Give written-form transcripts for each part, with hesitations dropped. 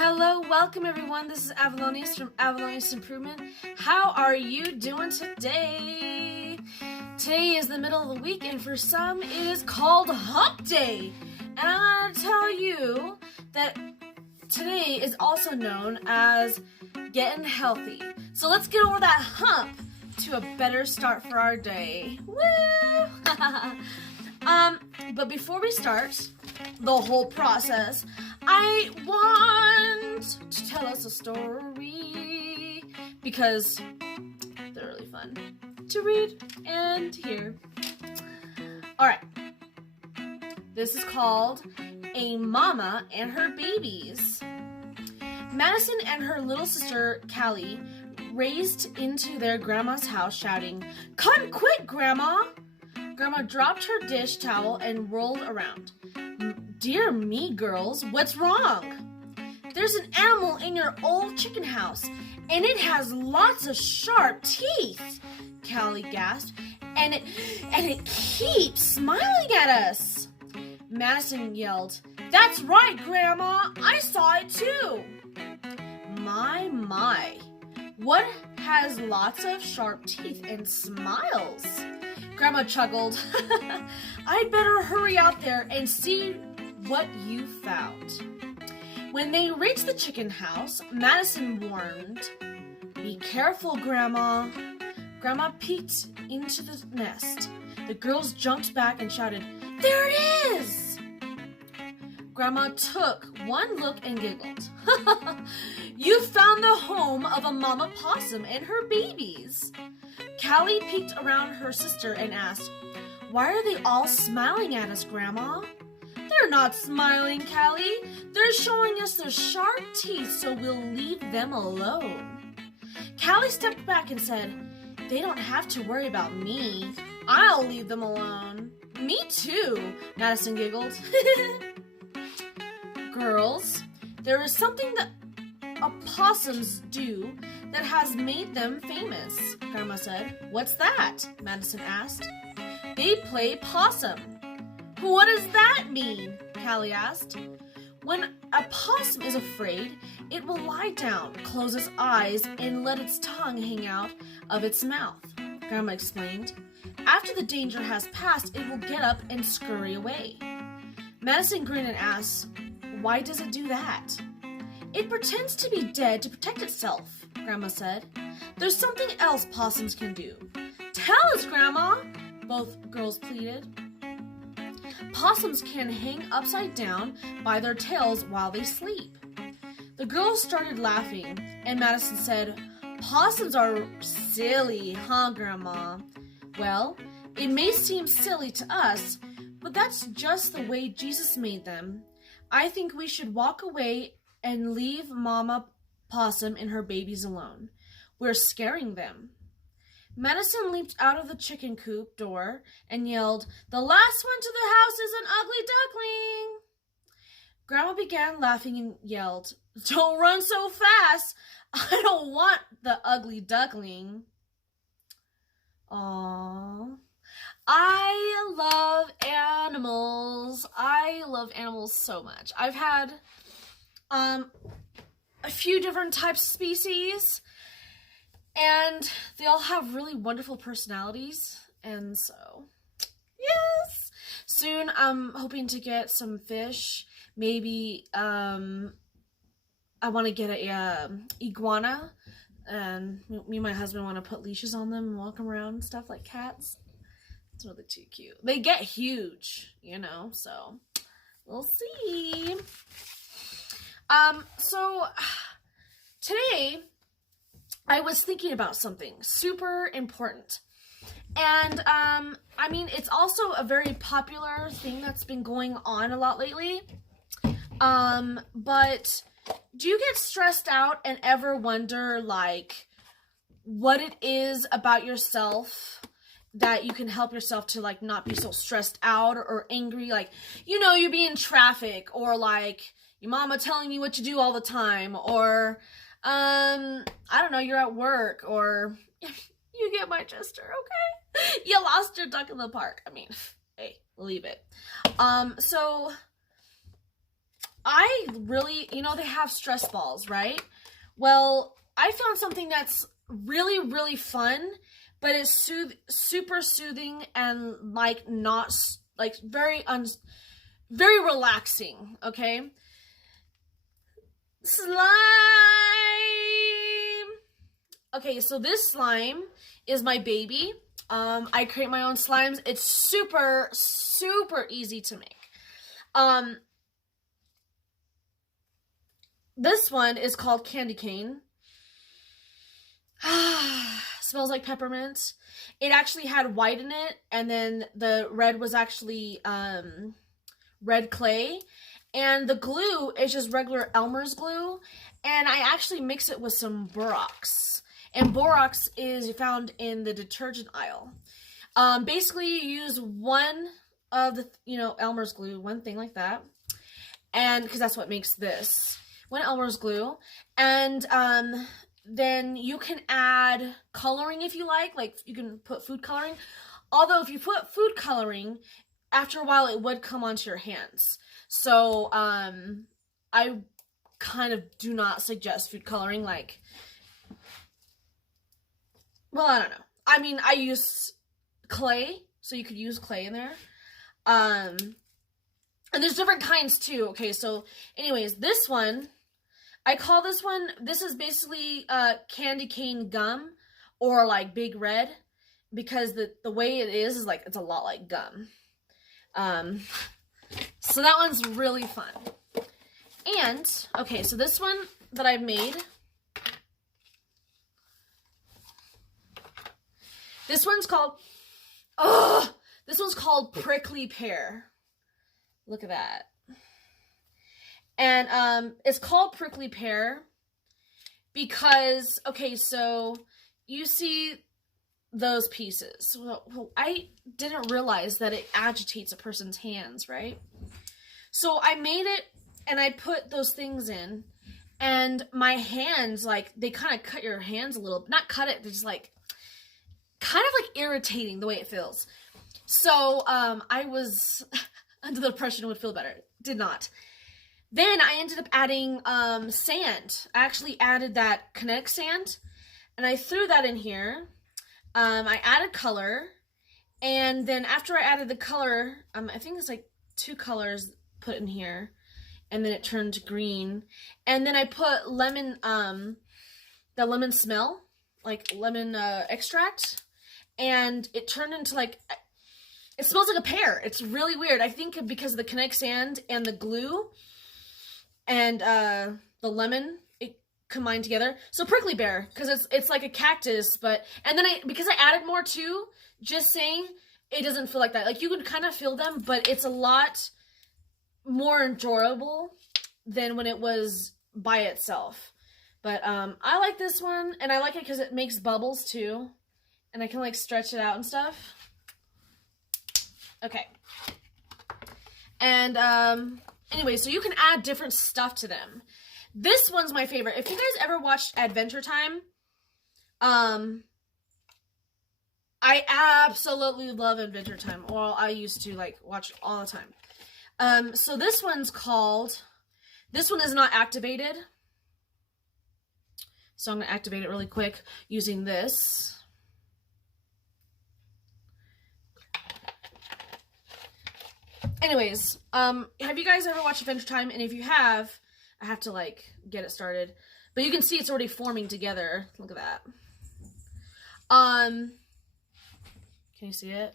Hello, welcome everyone. This is Avalonias from Avalonias Improvement. How are you doing today? Today is the middle of the week, and for some, it is called Hump Day. And I'm going to tell you that today is also known as getting healthy. So let's get over that hump to a better start for our day. Woo! But before we start the whole process, I want to tell us a story because they're really fun to read and hear. Alright, this is called A Mama and Her Babies. Madison and her little sister Callie raced into their grandma's house shouting, "Come quick, Grandma!" Grandma dropped her dish towel and rolled around. "Dear me, girls, what's wrong?" "There's an animal in your old chicken house, and it has lots of sharp teeth," Callie gasped, and it keeps smiling at us. Madison yelled, "That's right, Grandma, I saw it too." My, what has lots of sharp teeth and smiles? Grandma chuckled. "I'd better hurry out there and see what you found." When they reached the chicken house, Madison warned, "Be careful, Grandma." Grandma peeked into the nest. The girls jumped back and shouted, "There it is!" Grandma took one look and giggled. "You found the home of a mama possum and her babies." Callie peeked around her sister and asked, "Why are they all smiling at us, Grandma?" "They're not smiling, Callie. They're showing us their sharp teeth, so we'll leave them alone." Callie stepped back and said, "They don't have to worry about me. I'll leave them alone." "Me too," Madison giggled. "Girls, there is something that opossums do that has made them famous," Grandma said. "What's that?" Madison asked. "They play possum." "What does that mean?" Callie asked. "When a possum is afraid, it will lie down, close its eyes, and let its tongue hang out of its mouth," Grandma explained. "After the danger has passed, it will get up and scurry away." Madison grinned and asked, "Why does it do that?" "It pretends to be dead to protect itself," Grandma said. "There's something else possums can do." "Tell us, Grandma," both girls pleaded. "Possums can hang upside down by their tails while they sleep." The girls started laughing, and Madison said, "Possums are silly, huh, Grandma?" "Well, it may seem silly to us, but that's just the way Jesus made them. I think we should walk away and leave Mama Possum and her babies alone. We're scaring them." Madison leaped out of the chicken coop door and yelled, "The last one to the house is an ugly duckling." Grandma began laughing and yelled, "Don't run so fast. I don't want the ugly duckling." Aww. I love animals. I love animals so much. I've had a few different types of species, and they all have really wonderful personalities, and so yes, soon I'm hoping to get some fish. Maybe I want to get a iguana, and me and my husband want to put leashes on them and walk them around and stuff like cats. It's really too cute. They get huge, so we'll see. So today I was thinking about something super important. And, it's also a very popular thing that's been going on a lot lately. But do you get stressed out and ever wonder, what it is about yourself that you can help yourself to, not be so stressed out or angry? You're being in traffic, or, your mama telling you what to do all the time, or, I don't know, you're at work, or you get my gesture, okay? You lost your duck in the park. Hey, leave it. So I really, you know, they have stress balls, right? Well, I found something that's really, really fun, but it's super soothing and like not like very relaxing. Okay, slime. Okay, so this slime is my baby. I create my own slimes. It's super easy to make. This one is called Candy Cane. Smells like peppermint. It actually had white in it, and then the red was actually red clay. And the glue is just regular Elmer's glue. And I actually mix it with some borax. And borax is found in the detergent aisle. Basically, you use one of the, Elmer's glue, one thing like that. And because that's what makes this. One Elmer's glue. And then you can add coloring if you like you can put food coloring. Although if you put food coloring, after a while it would come onto your hands. So I kind of do not suggest food coloring. Well, I don't know. I mean, I use clay, so you could use clay in there. And there's different kinds too. Okay, so anyways, this one, I call this one, this is basically candy cane gum, or like Big Red, because the way it is like, it's a lot like gum. So that one's really fun. And, okay, so this one that I've made, this one's called Prickly Pear. Look at that. And it's called Prickly Pear because, okay, so you see those pieces. Well, I didn't realize that it agitates a person's hands, right? So I made it and I put those things in, and my hands, like, they kind of cut your hands a little. Not cut it, they're just like, kind of like irritating the way it feels. So I was under the impression it would feel better. Did not. Then I ended up adding sand. I actually added that kinetic sand, and I threw that in here. I added color, and then after I added the color, I think it's like 2 colors put in here, and then it turned green. And then I put lemon, the lemon smell, like lemon extract, and it turned into like, it smells like a pear. It's really weird. I think because of the kinetic sand and the glue and the lemon, it combined together. So Prickly Pear, because it's like a cactus, but, and then because I added more too, just saying, it doesn't feel like that. Like, you can kind of feel them, but it's a lot more enjoyable than when it was by itself. But I like this one, and I like it because it makes bubbles too, and I can like stretch it out and stuff. Okay. And anyway, so you can add different stuff to them. This one's my favorite. If you guys ever watched Adventure Time, I absolutely love Adventure Time. Or I used to like watch it all the time. So this one's called, this one is not activated. So I'm going to activate it really quick using this. Anyways, have you guys ever watched Adventure Time? And if you have, I have to like get it started. But you can see it's already forming together. Look at that. Can you see it?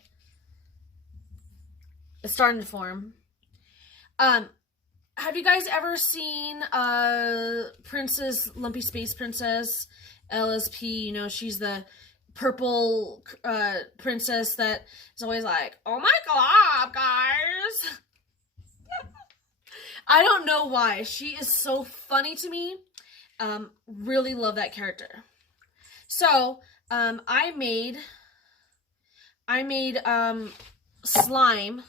It's starting to form. Have you guys ever seen Princess, Lumpy Space Princess, LSP? You know, she's the purple princess that is always like, oh my god, guys. I don't know why. She is so funny to me. Really love that character. So, I made slime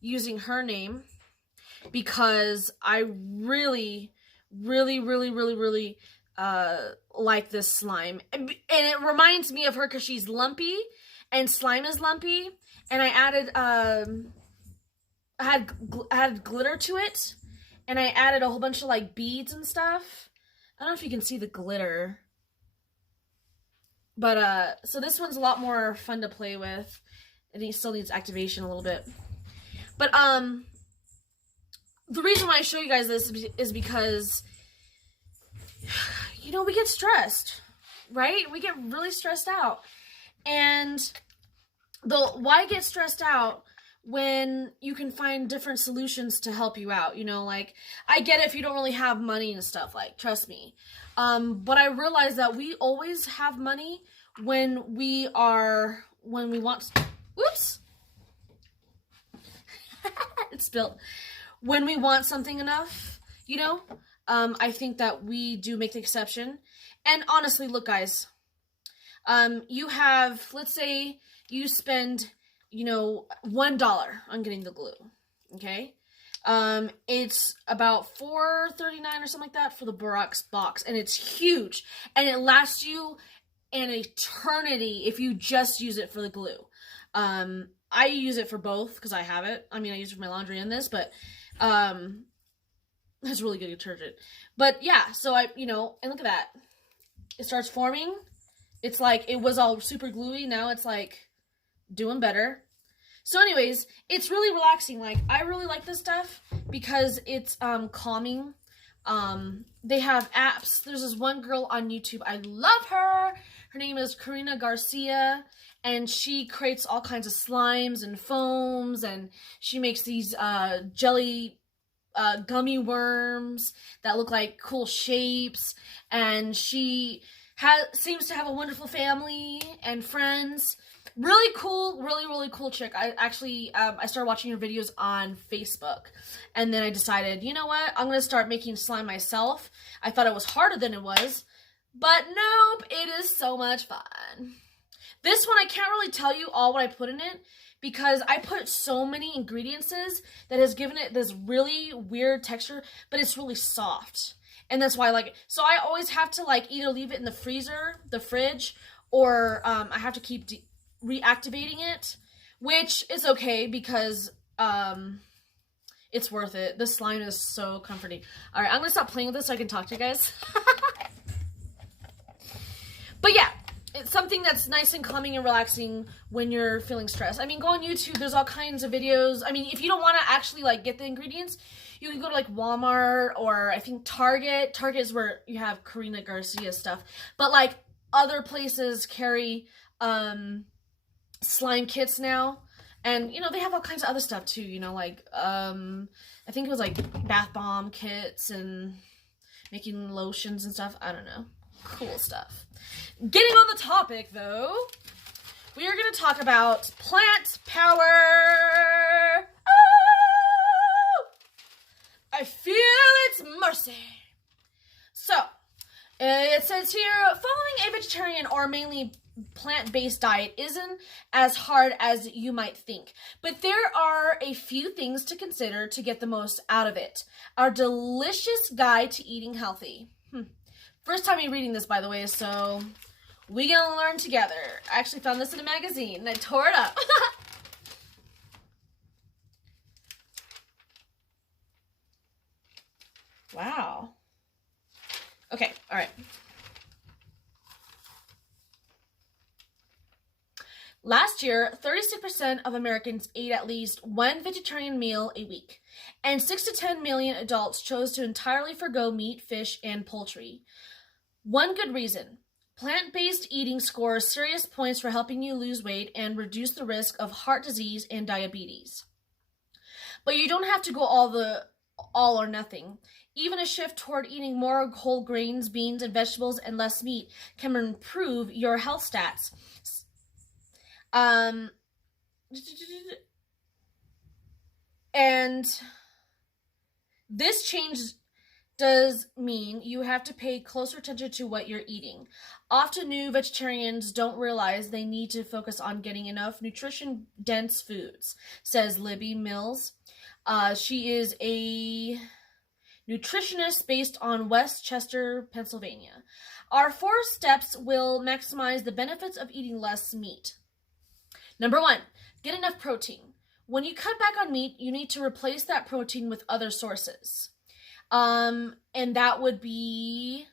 using her name because I really like this slime. And it reminds me of her because she's lumpy and slime is lumpy. And I added, I had glitter to it. and I added a whole bunch of like beads and stuff. I don't know if you can see the glitter. But, so this one's a lot more fun to play with. And it still needs activation a little bit. But, the reason why I show you guys this is because, you know, we get stressed, right? We get really stressed out. And why get stressed out when you can find different solutions to help you out? You know, like, I get it if you don't really have money and stuff, like, trust me. But I realize that we always have money when we want, whoops, it's spilled. When we want something enough, you know, I think that we do make the exception. And honestly, look, guys, you have, let's say you spend, you know, $1 on getting the glue, okay? It's about $4.39 or something like that for the Borax box, and it's huge, and it lasts you an eternity if you just use it for the glue. I use it for both because I have it. I mean, I use it for my laundry and this, but that's really good detergent. But yeah, so you know, and look at that. It starts forming. It's like, it was all super gluey. Now it's like doing better. So anyways, it's really relaxing. Like, I really like this stuff because it's calming. They have apps. There's this one girl on YouTube. I love her. Her name is Karina Garcia, and she creates all kinds of slimes and foams, and she makes these jelly gummy worms that look like cool shapes, and she seems to have a wonderful family and friends. Really cool, really cool chick. I actually, I started watching her videos on Facebook, and then I decided, you know what, I'm going to start making slime myself. I thought it was harder than it was, but nope, it is so much fun. This one, I can't really tell you all what I put in it, because I put so many ingredients that has given it this really weird texture, but it's really soft. And that's why I like it. So I always have to like either leave it in the freezer, the fridge, or I have to keep reactivating it, which is okay because it's worth it. This slime is so comforting. All right, I'm gonna stop playing with this so I can talk to you guys. But yeah, it's something that's nice and calming and relaxing when you're feeling stressed. I mean, go on YouTube. There's all kinds of videos. I mean, if you don't want to actually like get the ingredients, you can go to like Walmart or I think Target. Target is where you have Karina Garcia stuff. But like other places carry slime kits now. And, you know, they have all kinds of other stuff too, you know, like, I think it was like bath bomb kits and making lotions and stuff. I don't know. Cool stuff. Getting on the topic, though, we are going to talk about plant power. Oh! I feel its mercy. So, it says here, following a vegetarian or mainly plant-based diet isn't as hard as you might think, but there are a few things to consider to get the most out of it. Our delicious guide to eating healthy. First time me reading this, by the way, so we gonna learn together. I actually found this in a magazine and I tore it up. Wow. Okay, all right. Last year, 36% of Americans ate at least one vegetarian meal a week, and 6 to 10 million adults chose to entirely forgo meat, fish, and poultry. One good reason: plant-based eating scores serious points for helping you lose weight and reduce the risk of heart disease and diabetes. But you don't have to go all or nothing. Even a shift toward eating more whole grains, beans, and vegetables and less meat can improve your health stats. And this change does mean you have to pay closer attention to what you're eating. Often new vegetarians don't realize they need to focus on getting enough nutrition-dense foods, says Libby Mills. She is a nutritionist based on West Chester, Pennsylvania. Our 4 steps will maximize the benefits of eating less meat. Number 1, get enough protein. When you cut back on meat, you need to replace that protein with other sources. And that would be...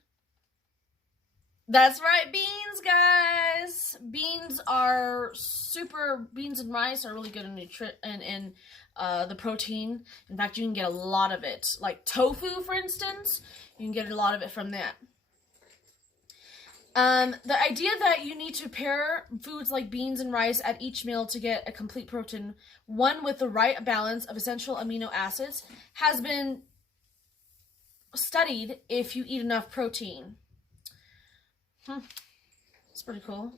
That's right, beans, guys. Beans and rice are really good in the protein. In fact, you can get a lot of it. Like tofu, for instance, you can get a lot of it from that. The idea that you need to pair foods like beans and rice at each meal to get a complete protein, one with the right balance of essential amino acids, has been studied if you eat enough protein. It's pretty cool.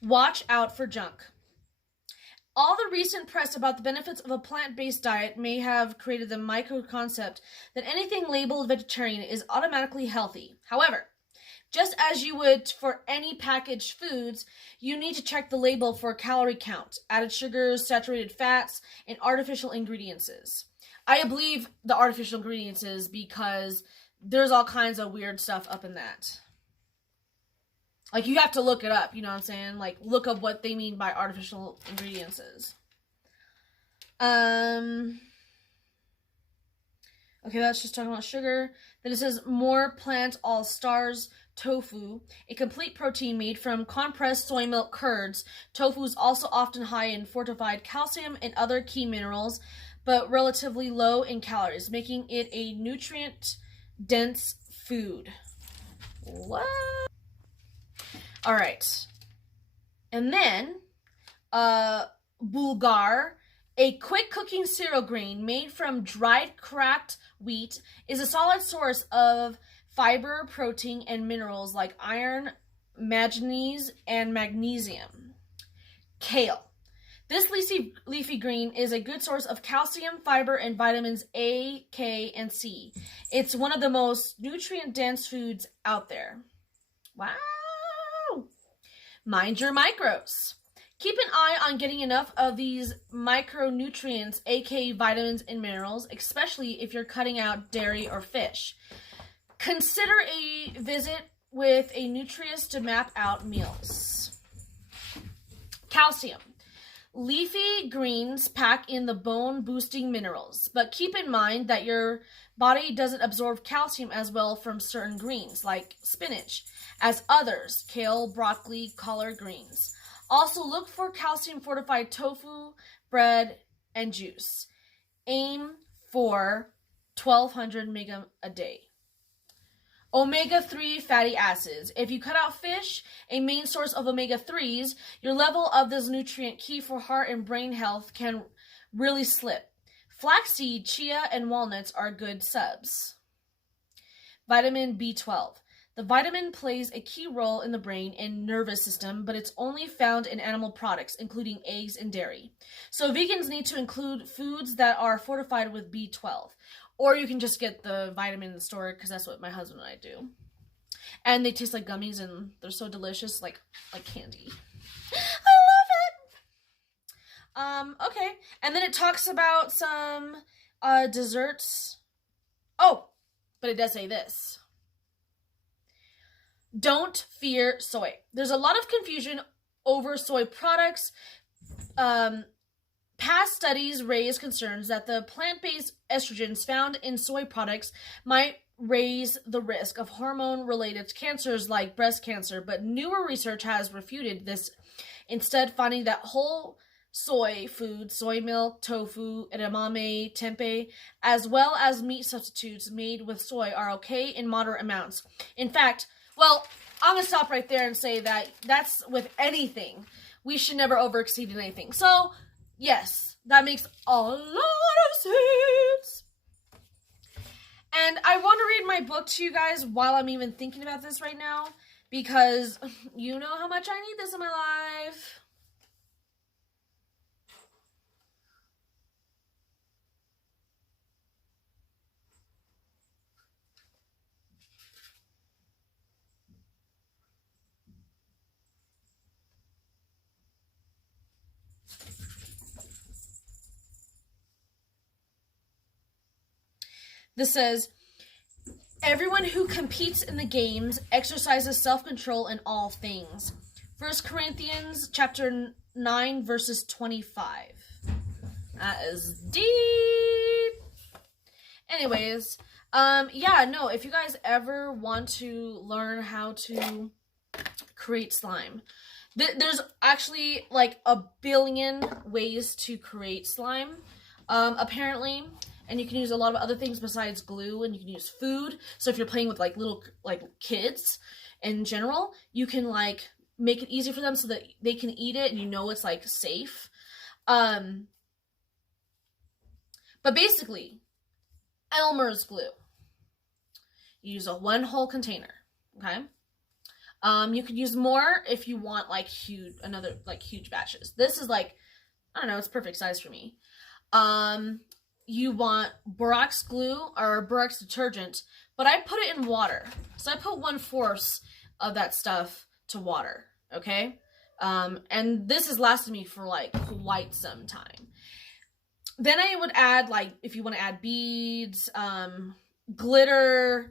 Watch out for junk. All the recent press about the benefits of a plant-based diet may have created the micro-concept that anything labeled vegetarian is automatically healthy. However, just as you would for any packaged foods, you need to check the label for calorie count, added sugars, saturated fats, and artificial ingredients. I believe the artificial ingredients because there's all kinds of weird stuff up in that. Like, you have to look it up, you know what I'm saying? Like, look up what they mean by artificial ingredients. Okay, that's just talking about sugar. Then it says more plant all-stars tofu, a complete protein made from compressed soy milk curds. Tofu is also often high in fortified calcium and other key minerals, but relatively low in calories, making it a nutrient-dense food. What? All right. And then, bulgur, a quick cooking cereal grain made from dried cracked wheat, is a solid source of fiber, protein, and minerals like iron, manganese, and magnesium. Kale. This leafy green is a good source of calcium, fiber, and vitamins A, K, and C. It's one of the most nutrient-dense foods out there. Wow! Mind your micros. Keep an eye on getting enough of these micronutrients, aka vitamins and minerals, especially if you're cutting out dairy or fish. Consider a visit with a nutritionist to map out meals. Calcium. Leafy greens pack in the bone-boosting minerals, but keep in mind that your body doesn't absorb calcium as well from certain greens, like spinach, as others, kale, broccoli, collard greens. Also, look for calcium-fortified tofu, bread, and juice. Aim for 1,200 mg a day. Omega-3 fatty acids. If you cut out fish, a main source of omega-3s, your level of this nutrient key for heart and brain health can really slip. Flaxseed, chia, and walnuts are good subs. Vitamin B12. The vitamin plays a key role in the brain and nervous system, but it's only found in animal products, including eggs and dairy. So vegans need to include foods that are fortified with B12. Or you can just get the vitamin in the store, because that's what my husband and I do. And they taste like gummies, and they're so delicious, like candy. I love it! Okay. And then it talks about some desserts. Oh, but it does say this. Don't fear soy. There's a lot of confusion over soy products. Past studies raise concerns that the plant-based estrogens found in soy products might raise the risk of hormone-related cancers like breast cancer, but newer research has refuted this, instead finding that whole soy foods, soy milk, tofu, edamame, tempeh, as well as meat substitutes made with soy are okay in moderate amounts. In fact, well, I'm going to stop right there and say that that's with anything. We should never overexceed in anything. So, yes, that makes a lot of sense. And I want to read my book to you guys while I'm even thinking about this right now, because you know how much I need this in my life. This says, everyone who competes in the games exercises self-control in all things. 1 Corinthians chapter 9, verses 25. That is deep. Anyways, yeah, no, if you guys ever want to learn how to create slime, there's actually like a billion ways to create slime, apparently. And you can use a lot of other things besides glue, and you can use food. So if you're playing with like little like kids in general, you can like make it easy for them so that they can eat it and you know it's like safe. But basically, Elmer's glue. You use a 1 whole container, okay? You could use more if you want like huge batches. This is like, I don't know, it's perfect size for me. You want borax glue or borax detergent, but I put it in water. So I put 1/4 of that stuff to water, okay? And this has lasted me for like quite some time. Then I would add, like, if you want to add beads, glitter,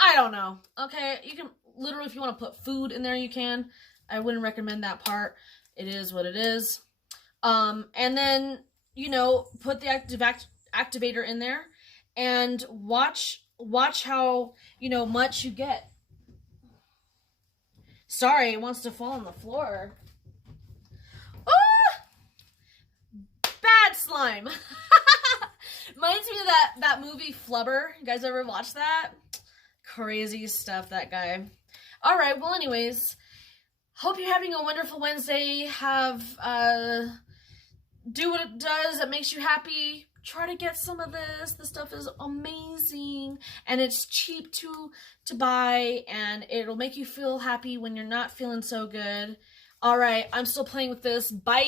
I don't know, okay? You can, literally, if you want to put food in there, you can. I wouldn't recommend that part. It is what it is. And then, you know, put the activator in there and watch how, you know, much you get. Sorry, it wants to fall on the floor. Bad slime. Reminds me of that movie Flubber. You guys ever watch that? Crazy stuff, that guy. Alright, well anyways, hope you're having a wonderful Wednesday. Have, do what it does that makes you happy. Try to get some of this. This stuff is amazing. And it's cheap to buy. And it'll make you feel happy when you're not feeling so good. Alright, I'm still playing with this. Bye!